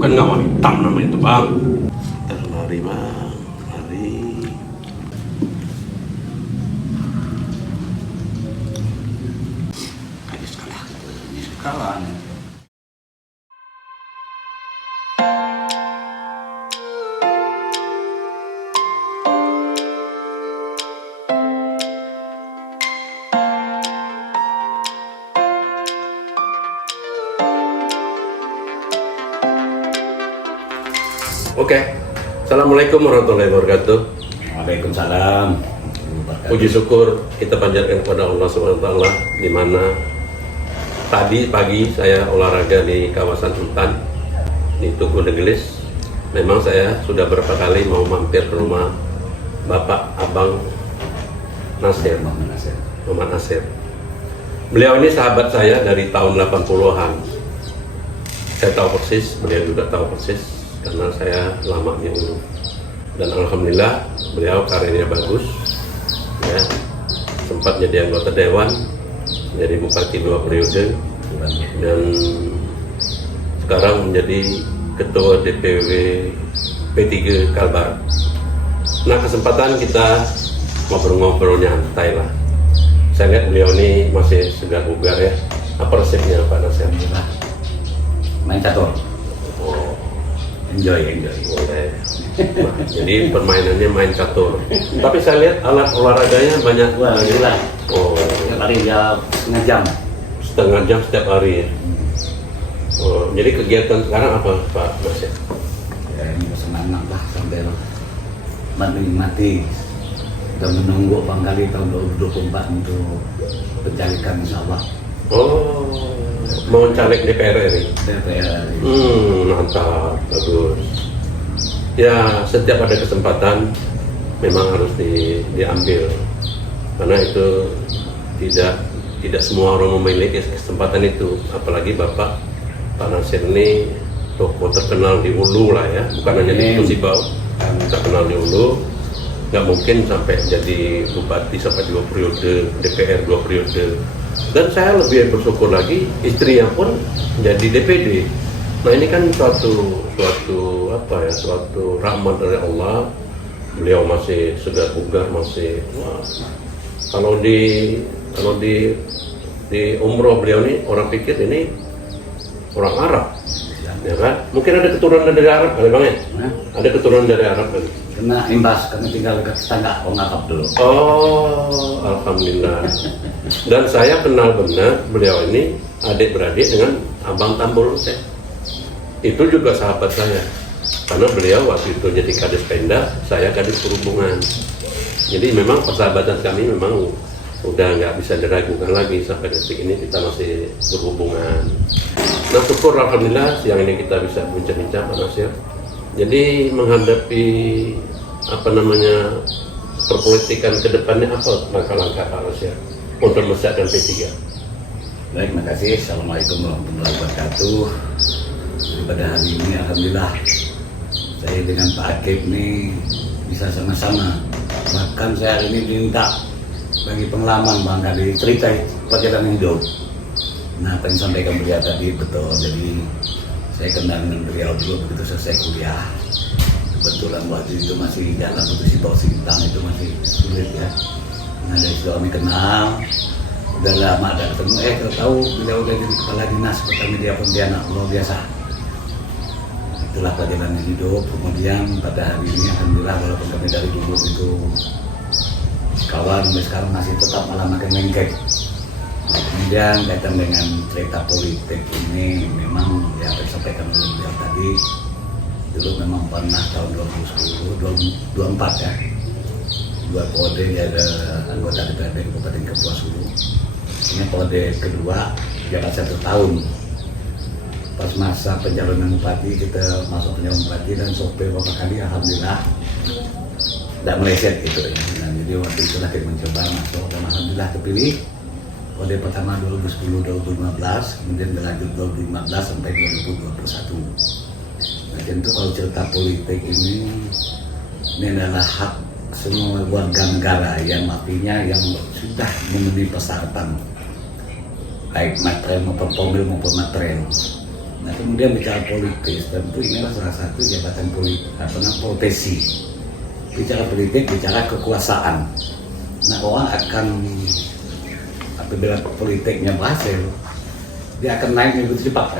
bukan ngawang hitam namanya itu bang. Lari bang, lari. Kadis kalah, kalah. Oke, Assalamualaikum warahmatullahi wabarakatuh. Waalaikumsalam. Puji syukur kita panjatkan kepada Allah SWT, di mana tadi pagi saya olahraga di kawasan Hutan di Tugu Negelis. Memang saya sudah berapa kali mau mampir ke rumah Bapak Abang Nasir, Muhammad Nasir. Beliau ini sahabat saya dari tahun 80-an. Saya tahu persis, beliau juga tahu persis, karena saya lama di Ulu. Dan alhamdulillah beliau karirnya bagus ya, sempat jadi anggota dewan, jadi bupati 2 periode, dan sekarang menjadi ketua DPW P3 Kalbar. Nah, kesempatan kita ngobrol-ngobrol nyantai lah. Saya lihat beliau ini masih segar bugar ya. Apa resepnya Pak Nasir? Main catur. Oh, Enjoy. boleh. Nah, jadi permainannya main catur. Tapi saya lihat alat olahraganya banyak. Wah, gila. Oh, Setiap hari ya setengah jam. setengah jam setiap hari ya. Oh, jadi kegiatan sekarang apa Pak Nasir? Ya ini semangat lah sambil menikmati dan menunggu Bangkali tahun 2024 untuk pencalekan insya Allah. Oh, mau caleg DPR RI. DPR. Mantap, bagus. Ya, setiap ada kesempatan memang harus diambil, karena itu tidak semua orang memiliki kesempatan itu. Apalagi Pak Nasir ini tokoh terkenal di Ulu lah ya, bukan hanya di Tusibau, terkenal di Ulu. Nggak mungkin sampai jadi bupati sampai 2 periode, DPR 2 periode. Dan saya lebih bersyukur lagi, istrinya pun jadi DPD. Nah, ini kan suatu rahmat dari Allah. Beliau masih segar bugar, masih wah. Kalau di umroh beliau ini orang pikir ini orang Arab, ya kan? Mungkin ada keturunan dari Arab kali bang ya? Ada keturunan dari Arab kali. Kena imbas karena tinggal dekat tetangga orang Arab dulu. Oh, alhamdulillah. Dan saya kenal benar beliau ini adik-beradik dengan Abang Tambul Hussein. Itu juga sahabat saya, karena beliau waktu itu jadi Kadis Pemda, saya Kadis Perhubungan. Jadi memang persahabatan kami memang udah nggak bisa diragukan lagi, sampai detik ini kita masih berhubungan. Nah, syukur alhamdulillah siang ini kita bisa bincang-bincang Pak Nasir. Jadi menghadapi perpolitikan ke depannya, apa langkah-langkah Pak Nasir untuk membesarkan P3? Baik, terima kasih. Assalamualaikum warahmatullahi wabarakatuh. Pada hari ini alhamdulillah saya dengan Pak Akib ini bisa sama-sama. Bahkan saya hari ini diminta bagi pengalaman Bangkali cerita perjalanan hidup. Nah, apa yang disampaikan beliau tadi betul. Jadi saya kenal dengan beliau dulu begitu selesai kuliah. Kebetulan waktu itu masih dalam situasi hitam itu masih sulit ya. Nah, dari situ kami kenal. Udah lama ada ketemu. Kalau tahu beliau udah jadi kepala dinas Kota Media Pontianak, luar biasa. Itulah perjalanan hidup. Kemudian pada hari ini alhamdulillah walaupun kami dari dulu itu kawan, sampai sekarang masih tetap malah makin lengkek. Kemudian kaitan dengan cerita politik ini memang ya disampaikan oleh beliau tadi, dulu memang pernah tahun 2010, 2024 ya, 2 periode dia ada anggota DPRD Kabupaten Kapuas Hulu. Ini periode kedua jabat 1 tahun. Pas masa pencalonan bupati kita masuk pencalonan bupati dan sopir beberapa kali alhamdulillah tidak meleset gitu ya. Nah, jadi waktu itulah kita mencoba masuk dan alhamdulillah terpilih. Periode pertama 2010-2015, kemudian berlanjut 2015 sampai 2021. Nah, tentu kalau cerita politik ini adalah hak semua warga negara yang artinya yang sudah memenuhi persyaratan baik material maupun formil maupun material. Nah, Nah kemudian bicara politik, tentu inilah salah satu jabatan politik, profesi. Bicara politik, bicara kekuasaan. Nah orang akan, apabila politiknya berhasil, dia akan naik begitu cepat.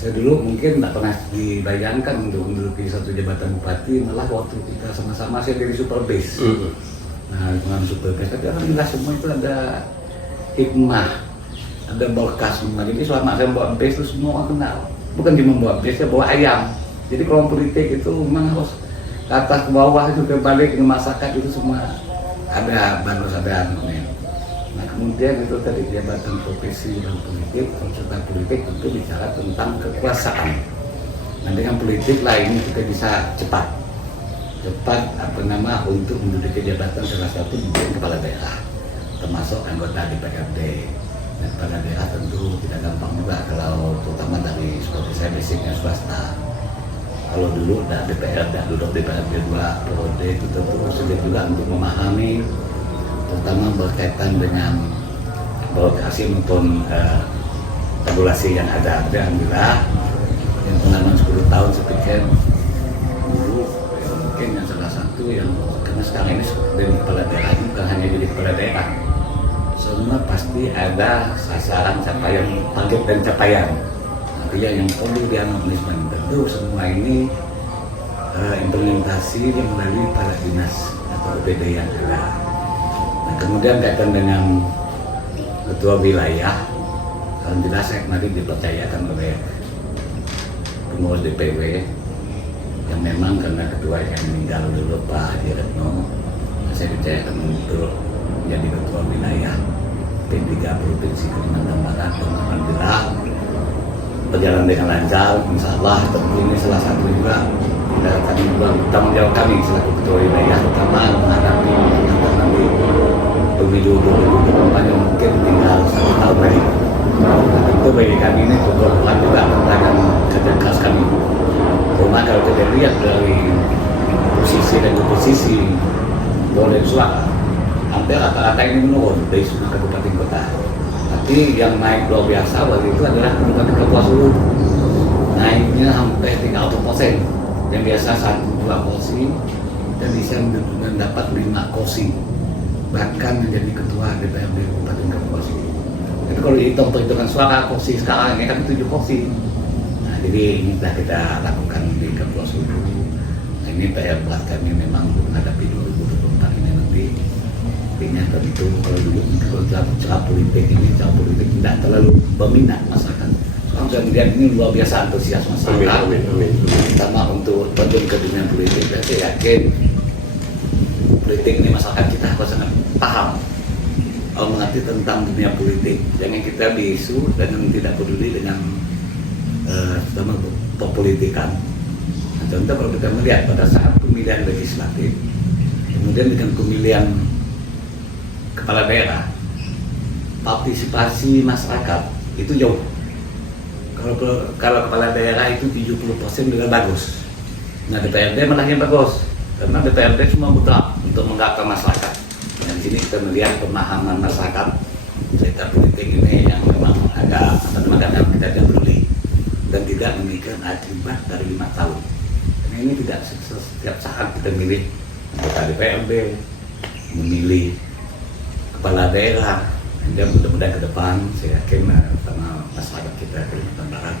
Saya dulu mungkin tak pernah dibayangkan untuk menduduki satu jabatan bupati, malah waktu kita sama-sama saya jadi super base. Nah, dengan super base, tapi alhamdulillah semua itu ada hikmah, ada berkah semua. Jadi selama saya bawa base itu semua orang kenal. Bukan cuma bawa base, saya bawa ayam. Jadi kalau politik itu memang harus ke atas ke bawah itu ke balik ke masyarakat itu semua ada bagus ada anunya. Nah kemudian itu tadi jabatan profesi dan politik, konsultan politik tentu bicara tentang kekuasaan. Nah dengan politik lain kita bisa cepat untuk menduduki jabatan salah satu mungkin kepala daerah, termasuk anggota DPRD. Dan kepala daerah tentu tidak gampang juga kalau terutama dari seperti saya basicnya swasta. Kalau dulu DPR duduk DPRD 2 periode itu tentu sulit juga untuk memahami, terutama berkaitan dengan birokrasi maupun regulasi yang ada. Alhamdulillah yang pengalaman 10 tahun saya pikir dulu mungkin yang salah satu yang karena sekarang ini dari kepala daerah ini bukan hanya jadi kepala daerah, semua pasti ada sasaran capaian, target dan capaian. Artinya yang perlu dianalisis tentu semua ini implementasi yang melalui para dinas atau OPD yang ada. Nah, kemudian kaitan dengan ketua wilayah, alhamdulillah saya kemarin dipercayakan oleh pengurus DPW yang memang karena ketua yang meninggal dulu Pak Haji Retno, saya percayakan untuk menjadi ketua wilayah P3 Provinsi Kalimantan Barat. Dan alhamdulillah berjalan dengan lancar, insya Allah. Tentu ini salah satu juga kami tanggung jawab kami selaku ketua wilayah, terutama menghadapi nanti pemilu 2024 yang mungkin tinggal 1 tahun lagi. Nah, tentu bagi kami ini kebetulan juga tantangan kerja keras kami. Cuma kalau kita lihat dari posisi dan oposisi boleh suara, hampir rata-rata ini menurun dari semua kabupaten kota. Tapi yang naik luar biasa waktu itu adalah Kabupaten Kapuasulu, naiknya hampir 300%. Yang biasa 1-2 kursi dan bisa mendapat 5 kursi, bahkan menjadi ketua DPRD Kabupaten Kapuasulu. Itu kalau dihitung perhitungan suara kursi sekarang ini kan 7 kursi. Nah jadi ini sudah kita lakukan di Kapuasulu. Nah ini PR buat kami memang untuk menghadapi 2024 ini nanti. Artinya tentu kalau dulu kalau cara politik tidak terlalu berminat masyarakat. Sekarang saya melihat ini luar biasa antusias masyarakat. Amin. Pertama untuk terjun ke dunia politik, dan saya yakin politik ini masyarakat kita harus sangat paham, mengerti tentang dunia politik. Jangan kita bisu dan tidak peduli dengan terutama perpolitikan. Nah, contoh kalau kita melihat pada saat pemilihan legislatif, kemudian dengan pemilihan kepala daerah, partisipasi masyarakat itu jauh. Kalau kepala daerah itu 70% juga bagus. Nah DPRD malah yang bagus, karena DPRD cuma butuh untuk menggerakkan masyarakat. Dan di sini kita melihat pemahaman masyarakat cerita politik ini yang memang agak kadang-kadang kita tidak peduli dan tidak memikirkan akibat dari 5 tahun. Dan ini tidak setiap saat kita milih anggota DPRD, memilih kepala daerah. Dan mudah-mudahan ke depan saya yakin sama masyarakat kita Kalimantan Barat,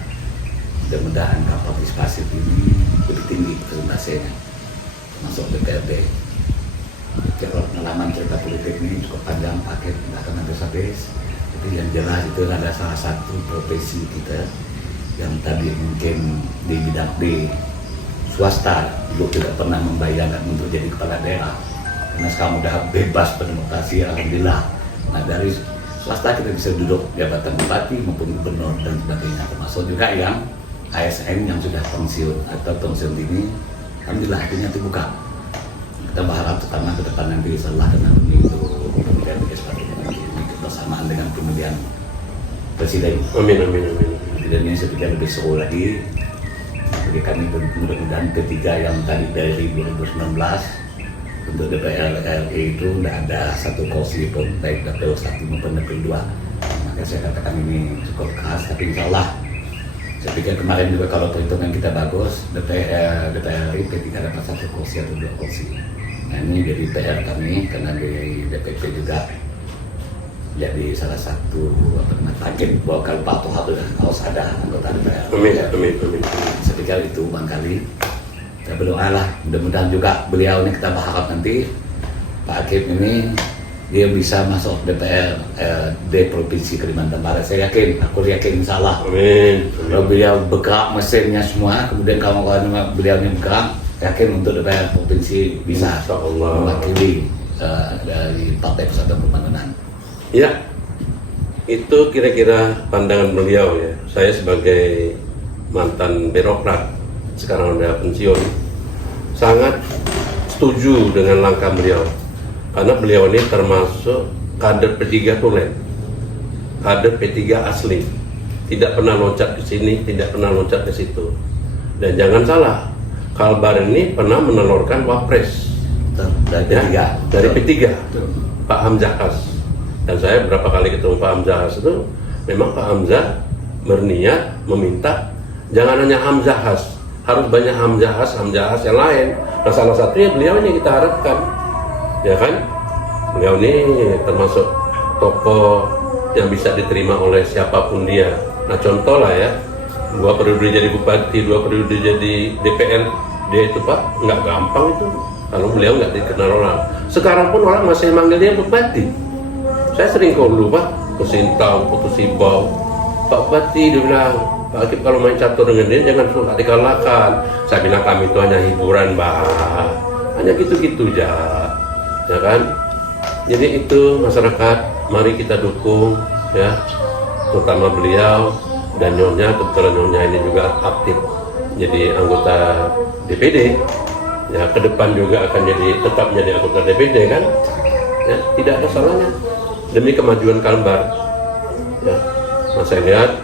mudah-mudahan angka partisipasi ini lebih tinggi persentasenya, termasuk DPRD. Kalau pengalaman cerita politik ini cukup panjang, paket tidak akan habis-habis. Tapi yang jelas itu ada salah satu profesi kita yang tadi mungkin di bidang di swasta dulu tidak pernah membayangkan untuk jadi kepala daerah, karena sekarang udah bebas berdemokrasi, alhamdulillah. Nah dari swasta kita bisa duduk jabatan bupati maupun gubernur dan sebagainya, termasuk juga yang ASN yang sudah pensiun atau pensiun dini, alhamdulillah akhirnya terbuka. Kita berharap terutama ke depan nanti insyaallah dengan pemilu pemilihan legislatif ini bersamaan dengan pemilihan presiden. Amin. Presidennya saya pikir lebih seru lagi. Bagi kami mudah-mudahan ketiga yang tadi dari 2019 untuk DPR RI itu tidak ada satu kursi pun, baik dapil 1 maupun dapil 2. Maka saya katakan ini cukup keras, tapi insya Allah Saya pikir kemarin juga kalau perhitungan kita bagus, DPR P3 dapat 1 kursi atau 2 kursi. Nah ini jadi PR kami karena di DPP juga jadi salah satu target bahwa kalau Pak Tuhan harus ada anggota DPR. Amin. Saya pikir itu barangkali kita berdoa lah, mudah-mudahan juga beliau ini kita berharap nanti Pak Hakim ini dia bisa masuk DPR di Provinsi Kalimantan Barat. Saya yakin, aku yakin insya Allah. Amin. Kalau beliau bergerak mesinnya semua, kemudian kawan-kawan beliau ini bergerak, yakin untuk DPR Provinsi bisa Insya Allah mewakili dari Partai Persatuan Pembangunan. Ya, itu kira-kira pandangan beliau ya. Saya sebagai mantan birokrat, sekarang udah pensiun, sangat setuju dengan langkah beliau. Karena beliau ini termasuk kader P3 tulen, kader P3 asli, tidak pernah loncat ke sini, tidak pernah loncat ke situ. Dan jangan salah, Kalbar ini pernah menelurkan wapres Dari P3. dari P3, Betul. Pak Hamzah Has. Dan saya berapa kali ketemu Pak Hamzah Has itu, memang Pak Hamzah berniat meminta jangan hanya Hamzah Has, harus banyak Hamzah Has yang lain. Nah salah satunya beliau ini kita harapkan. Ya kan, beliau ini termasuk tokoh yang bisa diterima oleh siapapun dia. Nah contoh lah ya, 2 periode jadi bupati, 2 periode jadi DPR, dia itu Pak nggak gampang itu kalau beliau nggak dikenal orang. Sekarang pun orang masih manggil dia bupati. Saya sering dulu Pak ke Sintang, Putus Ibau, Pak Bupati dia bilang, Pak Hakim kalau main catur dengan dia jangan suka dikalahkan. Saya bilang kami itu hanya hiburan Mbak, hanya gitu-gitu aja. Ya kan, jadi itu masyarakat, mari kita dukung ya, terutama beliau dan nyonya. Kebetulan nyonya ini juga aktif jadi anggota DPD ya, ke depan juga akan tetap jadi anggota DPD kan ya, tidak ada salahnya demi kemajuan Kalbar ya. Nah saya lihat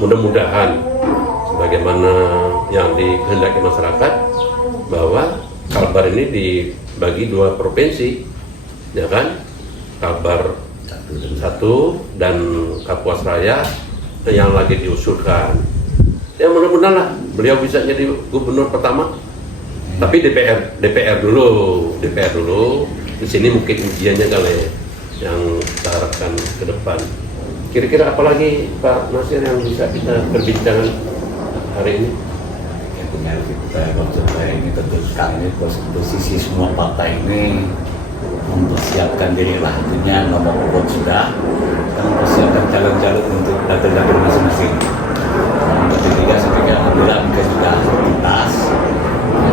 mudah-mudahan sebagaimana yang dikehendaki masyarakat bahwa Kalbar ini dibagi 2 provinsi, ya kan? Kalbar 1 dan Kapuas Raya yang lagi diusulkan. Ya mudah-mudahan lah beliau bisa jadi gubernur pertama. Tapi DPR dulu. Di sini mungkin ujiannya kali yang kita harapkan ke depan. Kira-kira apalagi Pak Nasir yang bisa kita perbincangan hari ini? Tinggal kita ini tentu sekarang ini posisi semua partai ini mempersiapkan diri lah, artinya nomor urut sudah, sekarang mempersiapkan calon-calon untuk dapil-dapil masing-masing. Nomor 3 saya pikir alhamdulillah mungkin sudah tuntas.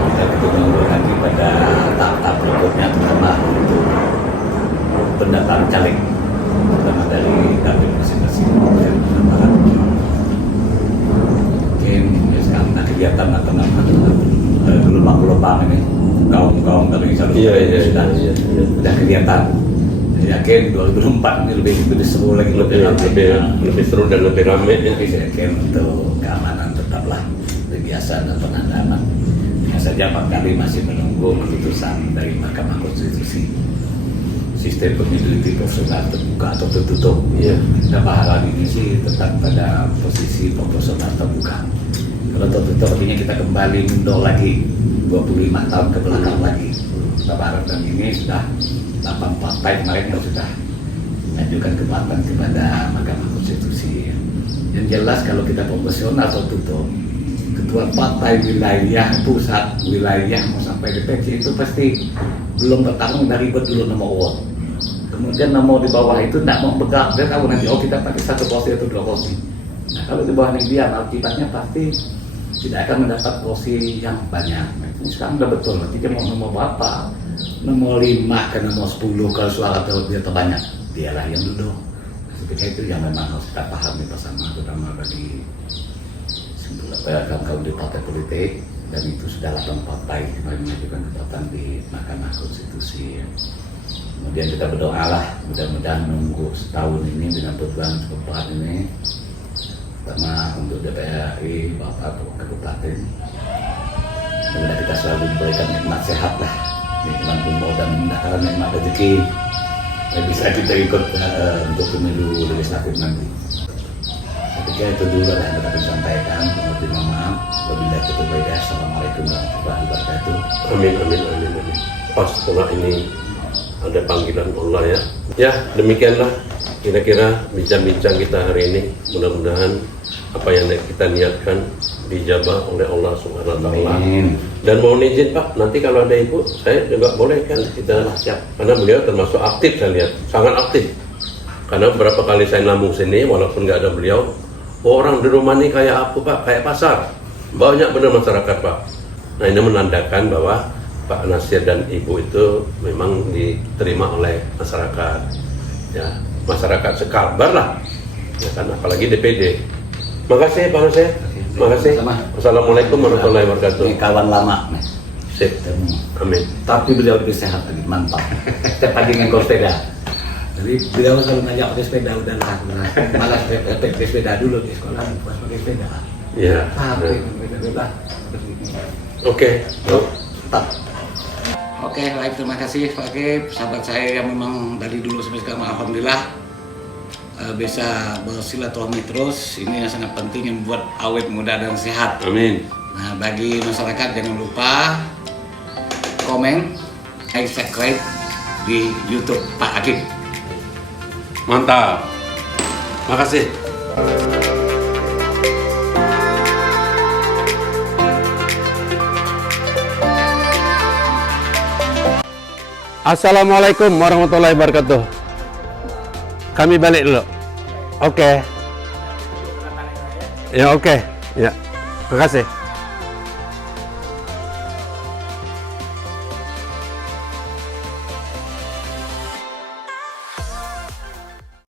Kita ketemu nanti pada tahap-tahap berikutnya, terutama untuk pendataan caleg, terutama dari dapil masing-masing. Sekarang ada kegiatan gelombang-gelombang ini, kaum dari sudah kegiatan. Saya yakin 2024 ini lebih seru lagi, lebih seru dan lebih ramai ya. Saya yakin untuk keamanan tetaplah biasa dan penandaman. Hanya saja barangkali masih menunggu keputusan dari Mahkamah Konstitusi. Sistem pemilu itu proporsional terbuka atau tertutup. Iya. Kita berharap ini sih tetap pada posisi proporsional terbuka. Kalau tertutup artinya kita kembali mundur lagi 25 tahun ke belakang lagi. Kita berharap dan ini sudah 8 partai kemarin sudah mengajukan keberatan kepada Mahkamah Konstitusi. Yang jelas kalau kita proporsional atau tutup, ketua partai wilayah pusat, wilayah mau sampai DPC itu pasti belum bertarung dari dulu nomor urut. Kemudian nomor di bawah itu tidak mau bergerak, dia tahu nanti kita pakai 1 kursi atau 2 kursi. Nah kalau di bawah ini dia akibatnya pasti tidak akan mendapat kursi yang banyak. Ini sekarang udah betul, nanti dia mau nomor berapa, nomor 5 ke nomor 10 kalau suara dia terbanyak, dialah yang duduk. Seperti itu yang memang harus kita pahami bersama, terutama bagi kaum di partai politik, dan itu sudah 8 partai yang mengajukan keberatan di Mahkamah Konstitusi. Kemudian kita berdoalah, mudah-mudahan nunggu setahun ini dengan perjuangan cukup berat ini, pertama untuk DPR RI, Bapak Kabupaten, semoga kita selalu diberikan nikmat sehat lah, nikmat umur dan mendapatkan nikmat rezeki, dan bisa kita ikut untuk pemilu legislatif nanti. Saya pikir itu dulu lah yang kita sampaikan. tutup baik. Assalamualaikum warahmatullahi wabarakatuh. Amin, amin, amin, amin. Pas setelah ini ada panggilan Allah ya. Ya, demikianlah kira-kira bincang-bincang kita hari ini. Mudah-mudahan apa yang kita niatkan dijabah oleh Allah Subhanahu wa taala. Amin. Dan mohon izin Pak, nanti kalau ada ibu, saya juga boleh kan kita siap. Karena beliau termasuk aktif saya lihat, sangat aktif. Karena beberapa kali saya nambung sini, walaupun nggak ada beliau, orang di rumah ini kayak apa Pak? Kayak pasar. Banyak benar masyarakat Pak. Nah ini menandakan bahwa Pak Nasir dan Ibu itu memang diterima oleh masyarakat. Ya, masyarakat sekabar lah. Ya kan, apalagi DPD. Makasih Pak Nasir. Makasih. Sama. Wassalamualaikum warahmatullahi wabarakatuh. Ini kawan lama, Mas. Sip. Amin. Tapi beliau lebih sehat lagi, mantap. Setiap pagi ngangkut sepeda. Jadi beliau selalu ngajak pakai sepeda, udahlah. Malas pakai sepeda dulu di sekolah, pas pakai sepeda. Ya. Tapi Nah. udah. Oke. Yuk. Tetap. Oke, baik, terima kasih Pak Akib, sahabat saya yang memang dari dulu sampai sekarang alhamdulillah bisa bersilaturahmi terus. Ini yang sangat penting yang membuat awet muda dan sehat. Amin. Nah, bagi masyarakat jangan lupa komen, like, subscribe di YouTube Pak Akib. Mantap. Makasih. Assalamualaikum warahmatullahi wabarakatuh. Kami balik dulu. Oke. Ya oke. Ya. Makasih.